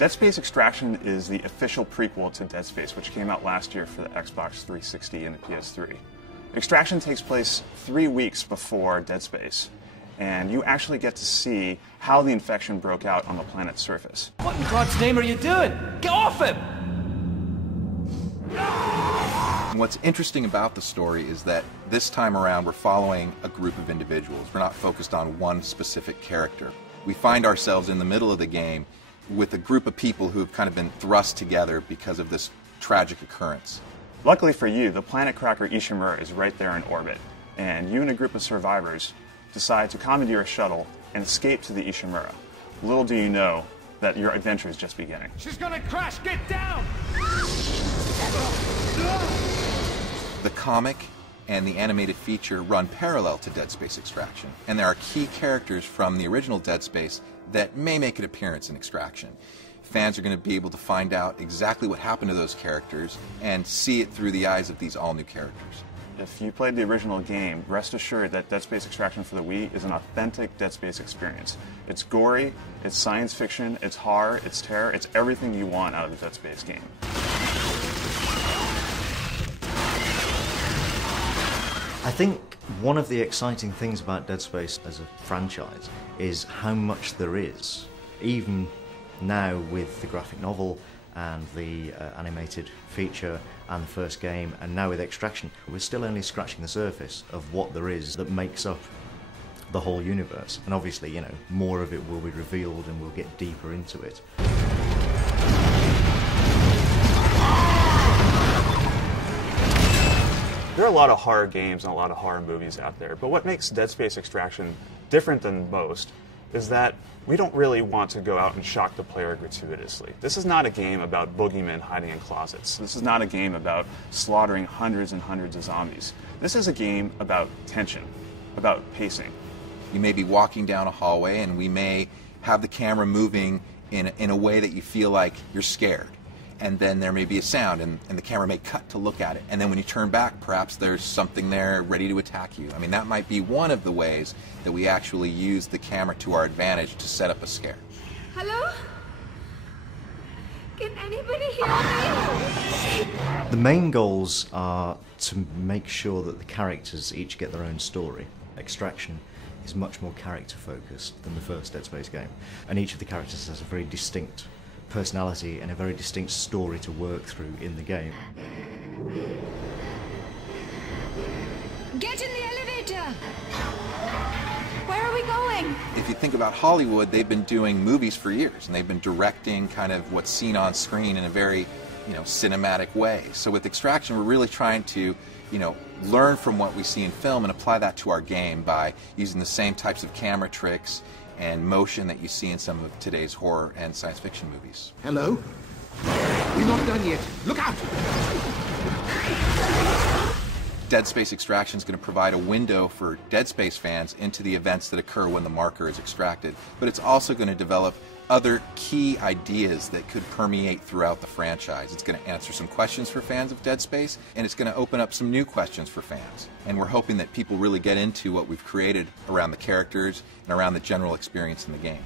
Dead Space Extraction is the official prequel to Dead Space, which came out last year for the Xbox 360 and the PS3. Extraction takes place 3 weeks before Dead Space, and you actually get to see how the infection broke out on the planet's surface. What in God's name are you doing? Get off him! What's interesting about the story is that this time around we're following a group of individuals. We're not focused on one specific character. We find ourselves in the middle of the game with a group of people who have kind of been thrust together because of this tragic occurrence. Luckily for you, the planet cracker Ishimura is right there in orbit, and you and a group of survivors decide to commandeer a shuttle and escape to the Ishimura. Little do you know that your adventure is just beginning. She's gonna crash! Get down! The comic and the animated feature run parallel to Dead Space Extraction, and there are key characters from the original Dead Space that may make an appearance in Extraction. Fans are going to be able to find out exactly what happened to those characters and see it through the eyes of these all-new characters. If you played the original game, rest assured that Dead Space Extraction for the Wii is an authentic Dead Space experience. It's gory, it's science fiction, it's horror, it's terror, it's everything you want out of the Dead Space game. I think one of the exciting things about Dead Space as a franchise is how much there is. Even now with the graphic novel and the animated feature and the first game, and now with Extraction, we're still only scratching the surface of what there is that makes up the whole universe. And obviously, you know, more of it will be revealed and we'll get deeper into it. There are a lot of horror games and a lot of horror movies out there, but what makes Dead Space Extraction different than most is that we don't really want to go out and shock the player gratuitously. This is not a game about boogeymen hiding in closets. This is not a game about slaughtering hundreds and hundreds of zombies. This is a game about tension, about pacing. You may be walking down a hallway and we may have the camera moving in a way that you feel like you're scared. And then there may be a sound, and the camera may cut to look at it. And then when you turn back, perhaps there's something there ready to attack you. I mean, that might be one of the ways that we actually use the camera to our advantage to set up a scare. Hello? Can anybody hear me? The main goals are to make sure that the characters each get their own story. Extraction is much more character focused than the first Dead Space game, and each of the characters has a very distinct personality and a very distinct story to work through in the game. Get in the elevator! Where are we going? If you think about Hollywood, they've been doing movies for years, and they've been directing kind of what's seen on screen in a very, cinematic way. So with Extraction, we're really trying to, learn from what we see in film and apply that to our game by using the same types of camera tricks and motion that you see in some of today's horror and science fiction movies. Hello? We're not done yet. Look out! Dead Space Extraction is going to provide a window for Dead Space fans into the events that occur when the marker is extracted, but it's also going to develop other key ideas that could permeate throughout the franchise. It's going to answer some questions for fans of Dead Space, and it's going to open up some new questions for fans. And we're hoping that people really get into what we've created around the characters and around the general experience in the game.